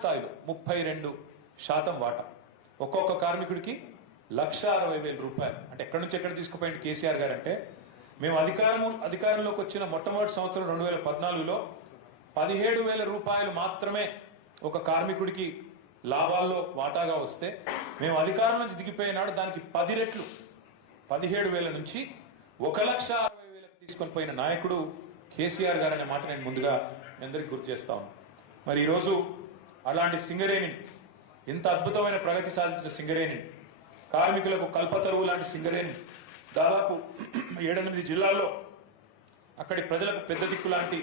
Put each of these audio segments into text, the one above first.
స్థాయిలో 32% వాటా, ఒక్కొక్క కార్మికుడికి 1,60,000 రూపాయలు. అంటే ఎక్కడి నుంచి ఎక్కడ తీసుకుపోయింది కేసీఆర్ గారు అంటే, మేము అధికారంలోకి వచ్చిన మొట్టమొదటి సంవత్సరం 2014లో 17,000 రూపాయలు మాత్రమే ఒక కార్మికుడికి లాభాల్లో వాటాగా వస్తే, మేము అధికారం నుంచి దిగిపోయినాడు దానికి 10 రెట్లు 17,000 నుంచి 1,60,000 తీసుకొని పోయిన నాయకుడు కేసీఆర్ గారు అనే మాట నేను ముందుగా అందరికీ గుర్తు చేస్తా ఉన్నాను. మరి ఈరోజు అలాంటి సింగరేణిని, ఇంత అద్భుతమైన ప్రగతి సాధించిన సింగరేణిని, కార్మికులకు కల్పతరువు లాంటి సింగరేణి, దాదాపు 7-8 జిల్లాల్లో అక్కడి ప్రజలకు పెద్ద దిక్కు లాంటి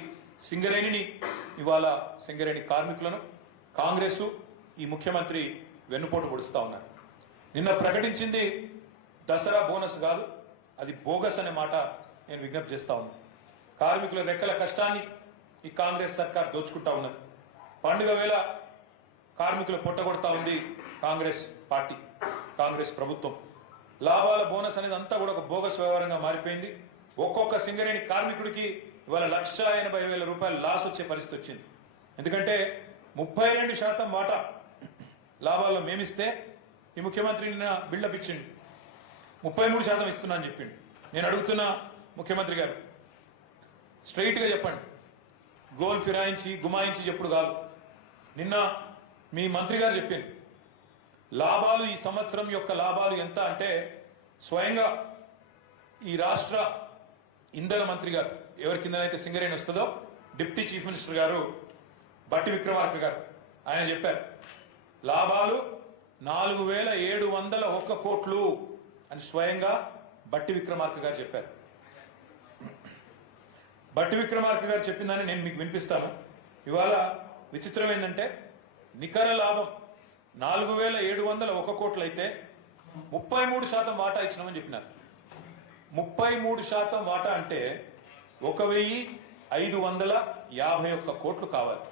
సింగరేణిని ఇవాళ సింగరేణి కార్మికులను కాంగ్రెస్ ఈ ముఖ్యమంత్రి వెన్నుపోటు పొడుస్తా ఉన్నారు. నిన్న ప్రకటించింది దసరా బోనస్ కాదు, అది బోగస్ అనే మాట నేను విజ్ఞప్తి చేస్తా ఉన్నాను. కార్మికుల రెక్కల కష్టాన్ని ఈ కాంగ్రెస్ సర్కార్ దోచుకుంటా ఉన్నది. పండుగ వేళ కార్మికులు పొట్టగొడతా ఉంది కాంగ్రెస్ పార్టీ, కాంగ్రెస్ ప్రభుత్వం. లాభాల బోనస్ అనేది అంతా కూడా ఒక బోగస్ వ్యవహారంగా మారిపోయింది. ఒక్కొక్క సింగరేణి కార్మికుడికి ఇవాళ 1,80,000 రూపాయలు లాస్ వచ్చే పరిస్థితి వచ్చింది. ఎందుకంటే 32% వాటా లాభాల్లో మేమిస్తే ఈ ముఖ్యమంత్రి నిన్న బిల్డప్ ఇచ్చిండు, 33% ఇస్తున్నా అని చెప్పిండు. నేను అడుగుతున్నా ముఖ్యమంత్రి గారు, స్ట్రైట్ గా చెప్పండి, గోల్ ఫిరాయించి గుమాయించి చెప్పుడు కాదు. నిన్న మీ మంత్రి గారు చెప్పింది లాభాలు, ఈ సంవత్సరం యొక్క లాభాలు ఎంత అంటే, స్వయంగా ఈ రాష్ట్ర ఇంధన మంత్రి గారు, ఎవరి కిందనైతే సింగరేణి వస్తుందో డిప్యూటీ చీఫ్ మినిస్టర్ గారు బట్టి విక్రమార్క గారు, ఆయన చెప్పారు లాభాలు 4,701 కోట్లు అని స్వయంగా బట్టి విక్రమార్క గారు చెప్పారు. బట్టి విక్రమార్క గారు చెప్పిందని నేను మీకు వినిపిస్తాను. ఇవాళ విచిత్రం ఏంటంటే, నికర లాభం 4,701 కోట్లు అయితే 33% వాటా ఇచ్చినామని చెప్పినారు. 33% వాటా అంటే 1,551 కోట్లు కావాలి.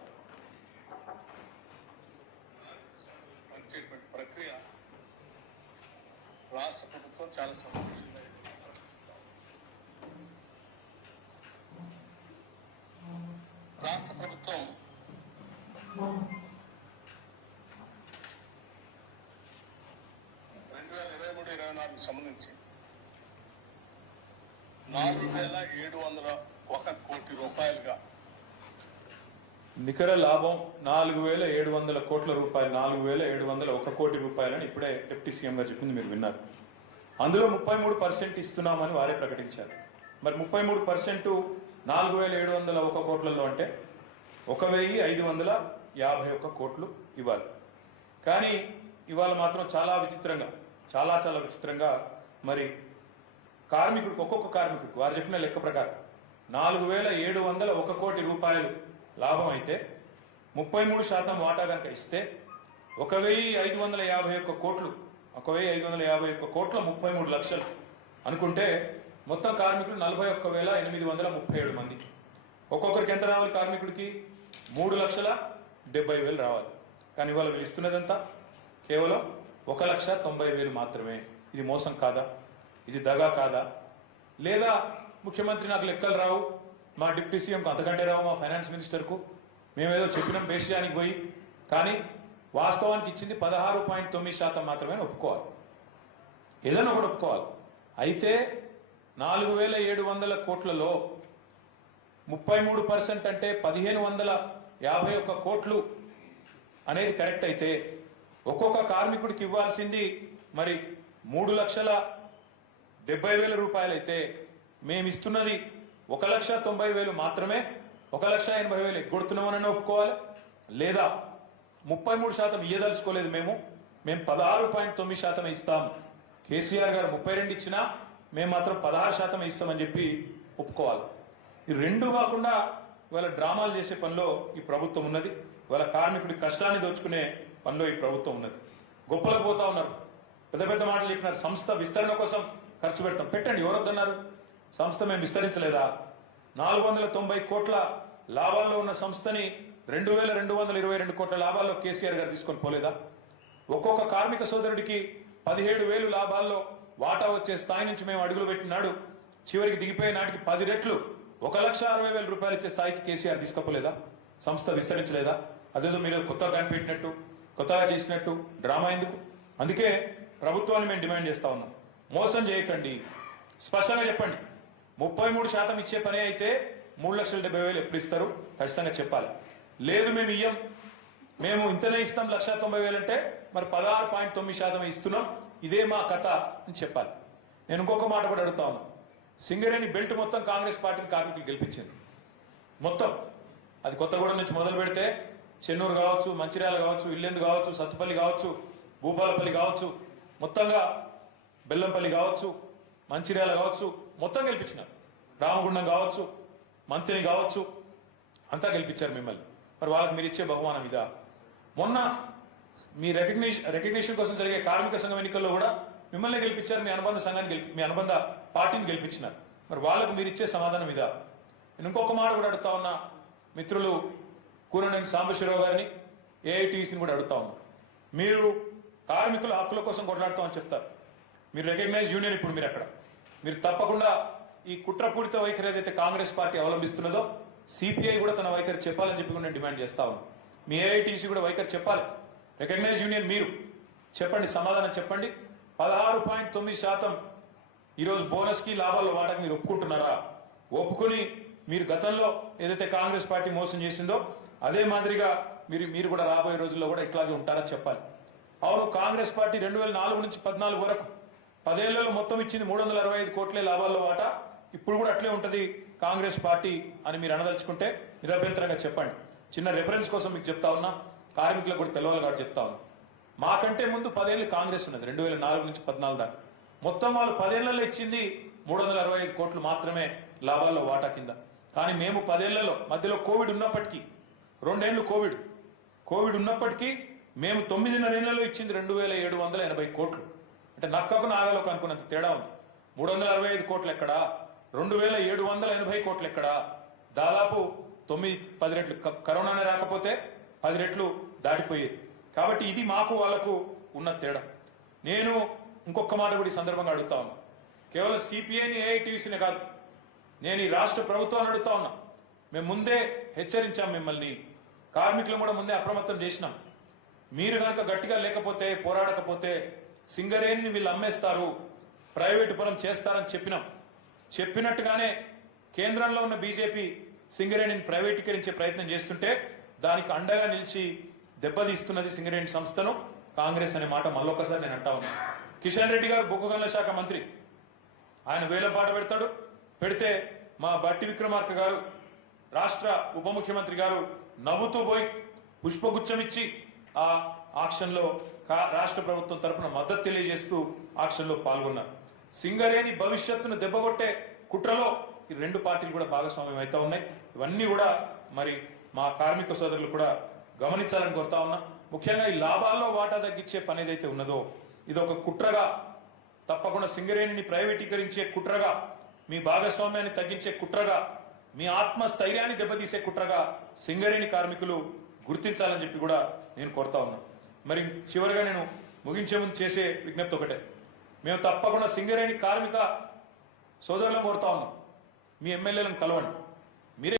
ప్రక్రియ రాష్ట్ర ప్రభుత్వం చాలా సంతోషంగా రాష్ట్ర ప్రభుత్వం 2023-24 సంబంధించి 4,701 కోటి రూపాయలుగా నికర లాభం 4,700 కోట్ల రూపాయలు, 4,701 కోటి రూపాయలని ఇప్పుడే డిప్యూటీ సీఎం గారు చెప్పింది మీరు విన్నారు. అందులో 33% ఇస్తున్నామని వారే ప్రకటించారు. మరి 33% 4,701 కోట్లలో అంటే 1,551 కోట్లు ఇవ్వాలి. కానీ ఇవాళ మాత్రం చాలా విచిత్రంగా, చాలా విచిత్రంగా మరి కార్మికుడికి, ఒక్కొక్క కార్మికుడికి వారు చెప్పిన లెక్క ప్రకారం 4,701 కోటి రూపాయలు లాభం అయితే 33% వాటా కనుక ఇస్తే 1,551 కోట్లు, 1,551 కోట్ల 33 లక్షలు అనుకుంటే మొత్తం కార్మికులు 41,837 మంది. ఒక్కొక్కరికి ఎంత రావాలి? కార్మికుడికి 3,70,000 రావాలి. కానీ ఇవాళ వీళ్ళు ఇస్తున్నదంతా కేవలం 1,90,000 మాత్రమే. ఇది మోసం కాదా? ఇది దగా కాదా? లేదా ముఖ్యమంత్రి నాకు లెక్కలు రావు, మా డిప్యూటీ సీఎంకు అంతకంటే రావు, మా ఫైనాన్స్ మినిస్టర్కు మేమేదో చెప్పినాం బేసియానికి పోయి, కానీ వాస్తవానికి ఇచ్చింది 16.9% మాత్రమే ఒప్పుకోవాలి. ఏదైనా ఒకటి ఒప్పుకోవాలి. అయితే 4,700 కోట్లలో 33% అంటే 1,551 కోట్లు అనేది కరెక్ట్ అయితే, ఒక్కొక్క కార్మికుడికి ఇవ్వాల్సింది మరి 3,70,000 రూపాయలు అయితే, మేము ఇస్తున్నది 1,90,000 మాత్రమే. 1,80,000 ఎగ్గొడుతున్నామని ఒప్పుకోవాలి. లేదా 33% ఇయ్యదలుచుకోలేదు, మేము 16.9% ఇస్తాము. కేసీఆర్ గారు 32 ఇచ్చినా మేము మాత్రం 16% ఇస్తామని చెప్పి ఒప్పుకోవాలి. ఈ రెండు కాకుండా ఇవాళ డ్రామాలు చేసే పనిలో ఈ ప్రభుత్వం ఉన్నది. ఇవాళ కార్మికుడి కష్టాన్ని దోచుకునే పనిలో ఈ ప్రభుత్వం ఉన్నది. గొప్పలకు పోతా ఉన్నారు, పెద్ద పెద్ద మాటలు చెప్పినారు. సంస్థ విస్తరణ కోసం ఖర్చు పెడతాం, పెట్టండి, ఎవరొద్దన్నారు? సంస్థ మేము విస్తరించలేదా? 490 కోట్ల లాభాల్లో ఉన్న సంస్థని 2,222 కోట్ల లాభాల్లో కేసీఆర్ గారు తీసుకొని పోలేదా? ఒక్కొక్క కార్మిక సోదరుడికి 17,000 లాభాల్లో వాటా వచ్చే స్థాయి నుంచి మేము అడుగులు పెట్టినాడు, చివరికి దిగిపోయే నాటికి 10 రెట్లు 1,60,000 రూపాయలు ఇచ్చే స్థాయికి కేసీఆర్ తీసుకపోలేదా? సంస్థ విస్తరించలేదా? అదేదో మీరు కొత్తగా కనిపెట్టినట్టు కొత్తగా చేసినట్టు డ్రామా ఎందుకు? అందుకే ప్రభుత్వాన్ని మేము డిమాండ్ చేస్తా ఉన్నాం, మోసం చేయకండి, స్పష్టంగా చెప్పండి. 33% ఇచ్చే పని అయితే 3,70,000 ఎప్పుడు ఇస్తారు ఖచ్చితంగా చెప్పాలి. లేదు మేము ఇయ్యం, మేము ఇంతనే ఇస్తాం 1,90,000 అంటే మరి 16.9% ఇస్తున్నాం, ఇదే మా కథ అని చెప్పాలి. నేను ఇంకొక మాట కూడా అడుగుతా ఉన్నా, సింగరేణి బెల్ట్ మొత్తం కాంగ్రెస్ పార్టీని కార్మికులు గెలిపించింది మొత్తం. అది కొత్తగూడెం నుంచి మొదలు పెడితే చెన్నూరు కావచ్చు, మంచిర్యాల కావచ్చు, ఇల్లెందు కావచ్చు, సత్తుపల్లి కావచ్చు, భూపాలపల్లి కావచ్చు, మొత్తంగా బెల్లంపల్లి కావచ్చు, మంచిర్యాల కావచ్చు, మొత్తం గెలిపించినారు. రామగుండం కావచ్చు, మంత్రిని కావచ్చు, అంతా గెలిపించారు మిమ్మల్ని. మరి వాళ్ళకి మీరు ఇచ్చే బహుమానం ఇదా? మొన్న మీ రికగ్నిషన్ కోసం జరిగే కార్మిక సంఘం ఎన్నికల్లో కూడా మిమ్మల్ని గెలిపించారు, మీ అనుబంధ సంఘాన్ని మీ అనుబంధ పార్టీని గెలిపించినారు. మరి వాళ్ళకు మీరు ఇచ్చే సమాధానం ఇదా? నేను ఇంకొక మాట కూడా అడుగుతా ఉన్నా, మిత్రులు కూరనేని సాంబశివరావు గారిని, ఏఐటీసీని కూడా అడుగుతా ఉన్నా. మీరు కార్మికుల హక్కుల కోసం కొట్లాడతామని చెప్తారు, మీరు రికగ్నైజ్ యూనియన్, ఇప్పుడు మీరు అక్కడ మీరు తప్పకుండా ఈ కుట్రపూరిత వైఖరి ఏదైతే కాంగ్రెస్ పార్టీ అవలంబిస్తున్నదో సిపిఐ కూడా తన వైఖరి చెప్పాలని చెప్పి నేను డిమాండ్ చేస్తా ఉన్నాను. మీ ఏఐటీసీ కూడా వైఖరి చెప్పాలి. రికగ్నైజ్ యూనియన్ మీరు చెప్పండి, సమాధానం చెప్పండి. 16.9% ఈరోజు బోనస్ కి లాభాల్లో వాటాకి మీరు ఒప్పుకుంటున్నారా? ఒప్పుకుని మీరు గతంలో ఏదైతే కాంగ్రెస్ పార్టీ మోసం చేసిందో అదే మాదిరిగా మీరు కూడా రాబోయే రోజుల్లో కూడా ఇట్లాగే ఉంటారా చెప్పాలి. అవును, కాంగ్రెస్ పార్టీ 2004 నుంచి 14 వరకు 10 ఏళ్లలో మొత్తం ఇచ్చింది 365 కోట్లే లాభాల్లో వాటా, ఇప్పుడు కూడా అట్లే ఉంటది కాంగ్రెస్ పార్టీ అని మీరు అనదలుచుకుంటే నిరభ్యంతరంగా చెప్పండి. చిన్న రెఫరెన్స్ కోసం మీకు చెప్తా ఉన్నా, కార్మికులకు కూడా తెలవాలి కాబట్టి చెప్తా ఉన్నా. మాకంటే ముందు 10 ఏళ్ళు కాంగ్రెస్ ఉన్నది, 2004 నుంచి 14 దాకా. మొత్తం వాళ్ళు 10 ఏళ్లలో ఇచ్చింది 365 కోట్లు మాత్రమే లాభాల్లో వాటా కింద. కానీ మేము 10 ఏళ్లలో మధ్యలో కోవిడ్ ఉన్నప్పటికీ, 2 ఏళ్లు కోవిడ్ ఉన్నప్పటికీ మేము 9.5 ఏళ్లలో ఇచ్చింది 2,780 కోట్లు. అంటే నక్కకు నాగలోకి అనుకున్నంత తేడా ఉంది. 365 కోట్లు ఎక్కడా, 2,780 కోట్లు ఎక్కడా? దాదాపు 9-10 రెట్లు, కరోనానే రాకపోతే 10 రెట్లు దాటిపోయేది. కాబట్టి ఇది మాకు వాళ్లకు ఉన్న తేడా. నేను ఇంకొక మాట కూడా ఈ సందర్భంగా అడుగుతా ఉన్నా, కేవలం సిపిఐని ఏఐటీసీనే కాదు, నేను ఈ రాష్ట్ర ప్రభుత్వాన్ని అడుగుతా ఉన్నా. మేము ముందే హెచ్చరించాం మిమ్మల్ని, కార్మికులు కూడా ముందే అప్రమత్తం చేసినాం. మీరు కనుక గట్టిగా లేకపోతే, పోరాడకపోతే సింగరేణిని వీళ్ళు అమ్మేస్తారు, ప్రైవేటు పరం చేస్తారని చెప్పినాం. చెప్పినట్టుగానే కేంద్రంలో ఉన్న బీజేపీ సింగరేణిని ప్రైవేటీకరించే ప్రయత్నం చేస్తుంటే దానికి అండగా నిలిచి దెబ్బతీస్తున్నది సింగరేణి సంస్థను కాంగ్రెస్ అనే మాట మళ్ళొకసారి నేను అంటా ఉన్నా. కిషన్ రెడ్డి గారు బొగ్గు గనుల శాఖ మంత్రి, ఆయన వేలం పాట పెడతాడు, పెడితే మా బట్టి విక్రమార్క గారు రాష్ట్ర ఉప ముఖ్యమంత్రి గారు నవ్వుతూ పోయి పుష్పగుచ్చం ఇచ్చి ఆ ఆక్షన్ లో రాష్ట్ర ప్రభుత్వం తరపున మద్దతు తెలియజేస్తూ ఆక్షన్ లో పాల్గొన్నారు. సింగరేణి భవిష్యత్తును దెబ్బగొట్టే కుట్రలో ఈ 2 పార్టీలు కూడా భాగస్వామ్యం అవుతా ఉన్నాయి. ఇవన్నీ కూడా మరి మా కార్మిక సోదరులు కూడా గమనించాలని కోరుతా ఉన్నా. ముఖ్యంగా ఈ లాభాల్లో వాటా తగ్గించే పని ఏదైతే ఉన్నదో ఇది ఒక కుట్రగా, తప్పకుండా సింగరేణిని ప్రైవేటీకరించే కుట్రగా, మీ భాగస్వామ్యాన్ని తగ్గించే కుట్రగా, మీ ఆత్మస్థైర్యాన్ని దెబ్బతీసే కుట్రగా సింగరేణి కార్మికులు గుర్తించాలని చెప్పి కూడా నేను కోరుతా ఉన్నా. మరి చివరిగా నేను ముగించే ముందు చేసే విజ్ఞప్తి ఒకటే, మేము తప్పకుండా సింగరేణి కార్మిక సోదరులను కోరుతా ఉన్నాం, మీ ఎమ్మెల్యేలను కలవండి.